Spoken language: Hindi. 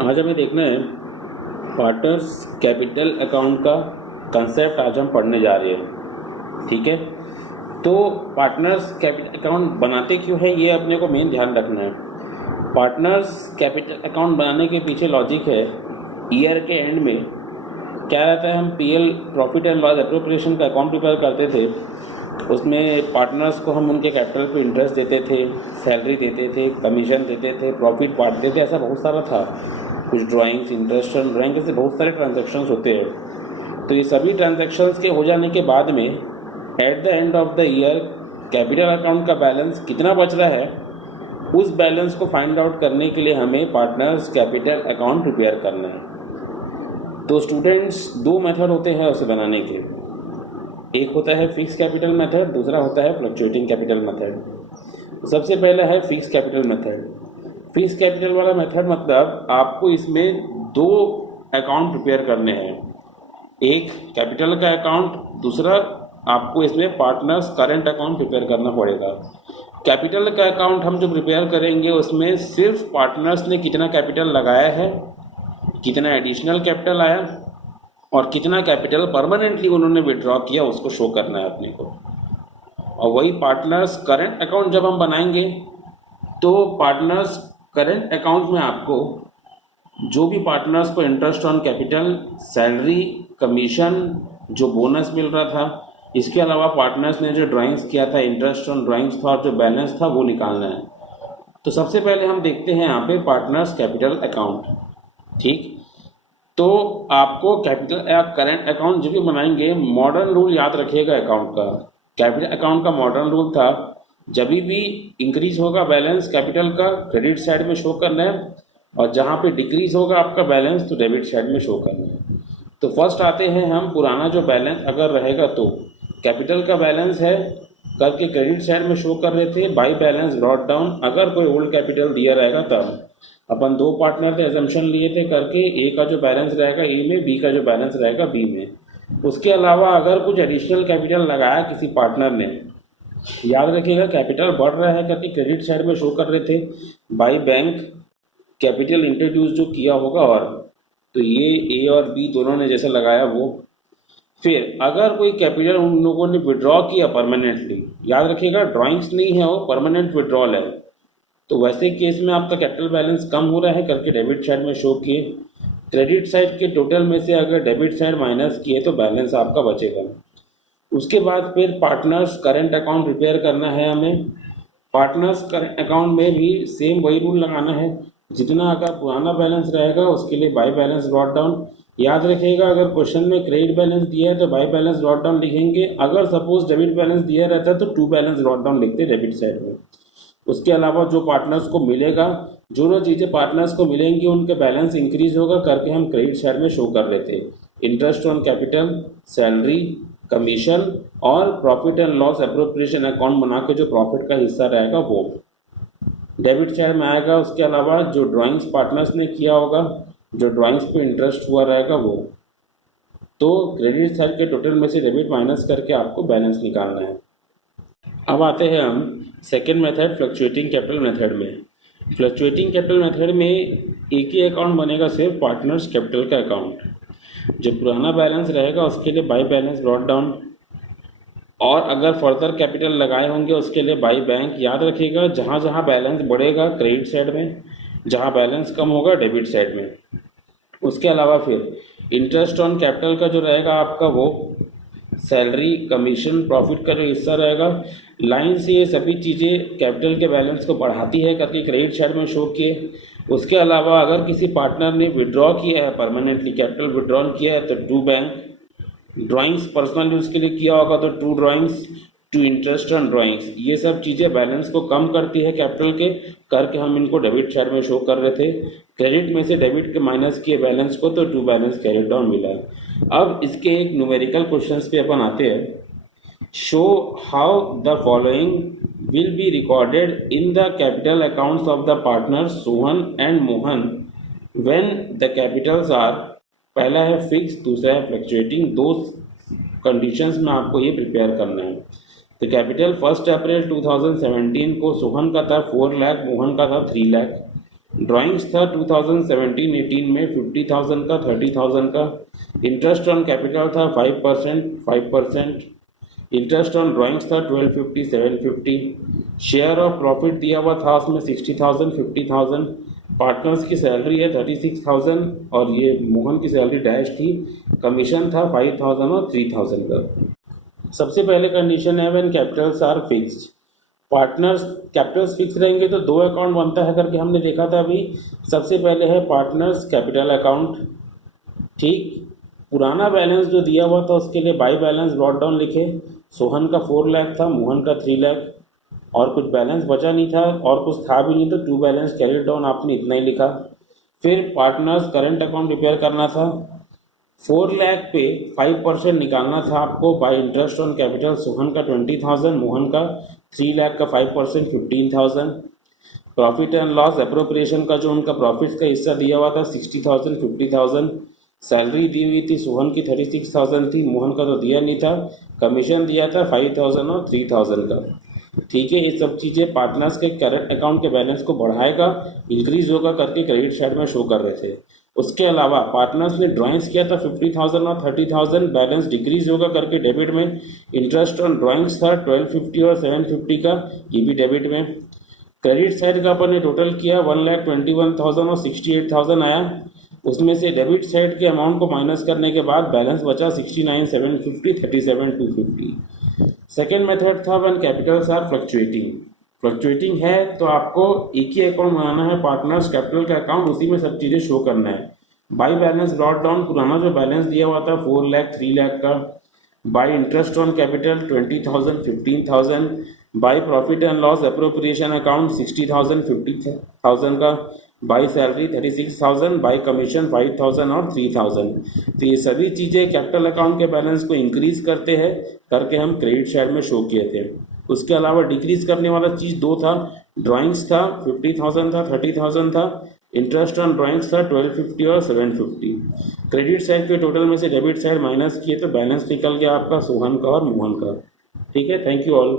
आज हमें देखना है पार्टनर्स कैपिटल अकाउंट का कंसेप्ट आज हम पढ़ने जा रहे हैं। ठीक है, तो पार्टनर्स कैपिटल अकाउंट बनाते क्यों है ये अपने को मेन ध्यान रखना है। पार्टनर्स कैपिटल अकाउंट बनाने के पीछे लॉजिक है, ईयर के एंड में क्या रहता है, हम PL profit and loss appropriation का अकाउंट प्रिपेयर करते थे। उसमें पार्टनर्स को हम उनके कैपिटल पे इंटरेस्ट देते थे, सैलरी देते थे, कमीशन देते थे, प्रॉफिट बांटते थे, ऐसा बहुत सारा था। कुछ ड्राइंग्स, इंटरेस्ट ऑन ड्राइंग, ऐसे बहुत सारे ट्रांजैक्शंस होते हैं। तो ये सभी ट्रांजैक्शंस के हो जाने के बाद में at the end of the year capital account का बैलेंस कितना बच रहा है, उस बैलेंस को फाइंड आउट करने के लिए हमें पार्टनर्स कैपिटल अकाउंट प्रिपेयर करना है। तो स्टूडेंट्स, दो मेथड होते हैं उसे बनाने के। एक होता है फिक्स कैपिटल मेथड, दूसरा होता है फ्लक्चुएटिंग कैपिटल मेथड। सबसे पहला है fix capital method. Fix capital वाला मेथड मतलब आपको इसमें दो अकाउंट प्रिपेयर करने हैं, एक कैपिटल का अकाउंट, दूसरा आपको इसमें पार्टनर्स करंट अकाउंट प्रिपेयर करना पड़ेगा। कैपिटल का अकाउंट हम जो प्रिपेयर करेंगे उसमें सिर्फ पार्टनर्स ने कितना कैपिटल लगाया है, कितना एडिशनल कैपिटल आया और कितना कैपिटल परमानेंटली उन्होंने विड्रॉ किया, उसको शो करना है अपने को। और वही पार्टनर्स करंट अकाउंट जब हम बनाएंगे तो पार्टनर्स करंट अकाउंट में आपको जो भी पार्टनर्स को interest on capital, salary, commission, जो बोनस मिल रहा था, इसके अलावा पार्टनर्स ने जो ड्राइंग्स किया था, इंटरेस्ट ऑन ड्राइंग्स था और जो बैलेंस था वो निकालना है। तो सबसे पहले हम देखते हैं यहाँ पे पार्टनर्स कैपिटल अकाउंट। ठीक, तो आपको कैपिटल करंट अकाउंट जब भी बनाएंगे, मॉडर्न रूल याद रखिएगा अकाउंट का। कैपिटल अकाउंट का मॉडर्न रूल था, जब भी इंक्रीज होगा बैलेंस कैपिटल का, क्रेडिट साइड में शो करना है, और जहाँ पे डिक्रीज होगा आपका बैलेंस तो डेबिट साइड में शो करना है। तो फर्स्ट आते हैं हम, पुराना जो बैलेंस अगर रहेगा तो कैपिटल का बैलेंस है करके क्रेडिट साइड में शो कर रहे थे, बाई बैलेंस ब्रॉट डाउन। अगर कोई ओल्ड कैपिटल दिया रहेगा तब अपन दो पार्टनर के एजम्पशन लिए थे करके, ए का जो बैलेंस रहेगा ए में, बी का जो बैलेंस रहेगा बी में। उसके अलावा अगर कुछ एडिशनल कैपिटल लगाया किसी पार्टनर ने, याद रखिएगा कैपिटल बढ़ रहा है करके क्रेडिट साइड में शो कर रहे थे, बाई बैंक कैपिटल इंट्रोड्यूस जो किया होगा, और तो ये ए और बी दोनों ने जैसे लगाया वो। फिर अगर कोई कैपिटल उन लोगों ने विड्रॉ किया परमानेंटली, याद रखिएगा ड्राइंग्स नहीं है वो, परमानेंट विड्रॉल है, तो वैसे केस में आपका कैपिटल बैलेंस कम हो रहा है करके डेबिट साइड में शो किए। क्रेडिट साइड के टोटल में से अगर डेबिट साइड माइनस किए तो बैलेंस आपका बचेगा। उसके बाद फिर पार्टनर्स करंट अकाउंट प्रिपेयर करना है हमें। पार्टनर्स करंट अकाउंट में भी सेम वही रूल लगाना है, जितना अगर पुराना बैलेंस रहेगा उसके लिए बाई बैलेंस ब्रॉट डाउन। याद रखिएगा अगर क्वेश्चन में क्रेडिट बैलेंस दिया है तो बाई बैलेंस ब्रॉट डाउन लिखेंगे, अगर सपोज डेबिट बैलेंस दिया रहता है तो टू बैलेंस ब्रॉट डाउन लिखते डेबिट साइड में। उसके अलावा जो पार्टनर्स को मिलेगा, जो चीज़ें पार्टनर्स को मिलेंगी उनके बैलेंस इंक्रीज होगा करके हम क्रेडिट साइड में शो कर लेते हैं। Interest on capital, salary, commission और profit and loss appropriation account बना के जो प्रॉफिट का हिस्सा रहेगा वो डेबिट साइड में आएगा। उसके अलावा जो ड्राइंग्स पार्टनर्स ने किया होगा, जो ड्राइंग्स पे इंटरेस्ट हुआ रहेगा वो। तो क्रेडिट साइड के टोटल में से डेबिट माइनस करके आपको बैलेंस निकालना है। अब आते हैं हम second method fluctuating capital method में। फ्लक्चुएटिंग कैपिटल मेथड में एक ही अकाउंट बनेगा, सिर्फ पार्टनर्स कैपिटल का अकाउंट। जो पुराना बैलेंस रहेगा उसके लिए बाई बैलेंस ब्रॉट डाउन, और अगर फर्दर कैपिटल लगाए होंगे उसके लिए बाई बैंक। याद रखिएगा जहाँ जहाँ बैलेंस बढ़ेगा क्रेडिट साइड में, जहाँ बैलेंस कम होगा डेबिट साइड में। उसके अलावा फिर इंटरेस्ट ऑन कैपिटल का जो रहेगा आपका वो, सैलरी, कमीशन, प्रॉफिट का जो हिस्सा रहेगा, लाइन से ये सभी चीज़ें कैपिटल के बैलेंस को बढ़ाती है करके क्रेडिट साइड में शो किए। उसके अलावा अगर किसी पार्टनर ने विड्रॉ किया है, परमानेंटली कैपिटल विड्रॉल किया है तो to bank, drawings personal use के लिए किया होगा तो to drawings, to interest on drawings. ये सब चीज़ें बैलेंस को कम करती है कैपिटल के करके हम इनको डेबिट साइड में शो कर रहे थे। क्रेडिट में से डेबिट के माइनस किए बैलेंस को तो टू बैलेंस कैरिड डाउन मिला। अब इसके एक न्यूमेरिकल क्वेश्चंस पे अपन आते हैं। Show how the following will be recorded in the capital accounts of the partners Sohan and Mohan when the capitals are, पहला है फिक्स, दूसरा है फ्लक्चुएटिंग। दो कंडीशंस में आपको ये प्रिपेयर करना है। तो कैपिटल 1 अप्रैल 2017 को सोहन का था 4 लाख, मोहन का था 3 लाख। ड्राइंग्स था 2017-18 में 50,000 का, 30,000 का। इंटरेस्ट ऑन कैपिटल था 5%। इंटरेस्ट ऑन ड्राइंग्स था 1250, 750। शेयर ऑफ प्रॉफिट दिया हुआ था उसमें 60,000, 50,000। पार्टनर्स की सैलरी है 36,000 और ये मोहन की सैलरी डैश थी। कमीशन था 5,000 और 3,000 का। सबसे पहले कंडीशन है when capitals are fixed. Partners capitals fix रहेंगे तो दो अकाउंट बनता है करके हमने देखा था अभी। सबसे पहले है पार्टनर्स कैपिटल अकाउंट। ठीक, पुराना बैलेंस जो दिया हुआ था उसके लिए बाई बैलेंस ब्रॉट डाउन लिखे। सोहन का 4 लाख था, मोहन का 3 लाख, और कुछ बैलेंस बचा नहीं था और कुछ था भी नहीं तो टू बैलेंस कैरी डाउन, आपने इतना ही लिखा। फिर पार्टनर्स करंट अकाउंट प्रिपेयर करना था। 4 लाख पे 5% निकालना था आपको bye interest on capital. Sohan का 20,000, मोहन का 3 लाख का 5% 15,000। प्रॉफिट एंड लॉस एप्रोप्रिएशन का जो उनका प्रॉफिट्स का हिस्सा दिया हुआ था 60,000, 50,000। सैलरी दी हुई थी सोहन की 36,000 थी, मोहन का तो दिया नहीं था। कमीशन दिया था 5,000 और 3,000 का। ठीक है, ये सब चीज़ें पार्टनर्स के करंट अकाउंट के बैलेंस को बढ़ाएगा, इंक्रीज होगा करके क्रेडिट साइड में शो कर रहे थे। उसके अलावा पार्टनर्स ने ड्राइंग्स किया था 50,000 और 30,000, बैलेंस डिक्रीज होगा करके डेबिट में। इंटरेस्ट ऑन ड्राइंग्स था 1250 और 750 का, ये भी डेबिट में। क्रेडिट साइड का अपन ने टोटल किया 1,21,000 और 68,000 आया। उसमें से डेबिट साइड के अमाउंट को माइनस करने के बाद बैलेंस बचा 69,750, 37,250। सेकेंड मेथड था व्हेन कैपिटल्स आर फ्लक्चुएटिंग है तो आपको एक ही अकाउंट बनाना है, पार्टनर्स कैपिटल का अकाउंट, उसी में सब चीज़ें शो करना है। बाई बैलेंस ब्रॉट डाउन, पुराना जो बैलेंस दिया हुआ था 4 लाख, 3 लाख का। By interest on capital 20,000, 15,000। By profit and loss appropriation account 60,000, 50,000 का। बाई सैलरी 36,000, बाई कमीशन 5,000 और 3,000। तो ये सभी चीज़ें कैपिटल अकाउंट के बैलेंस को इंक्रीज करते हैं करके हम क्रेडिट साइड में शो किए थे। उसके अलावा डिक्रीज करने वाला चीज़ दो था, ड्राइंग्स था 50,000 था, 30,000 था। इंटरेस्ट ऑन ड्राइंग्स था 1250 और 750। क्रेडिट साइड के टोटल में से डेबिट साइड माइनस किए तो बैलेंस निकल गया आपका सोहन का और मोहन का। ठीक है, थैंक यू ऑल।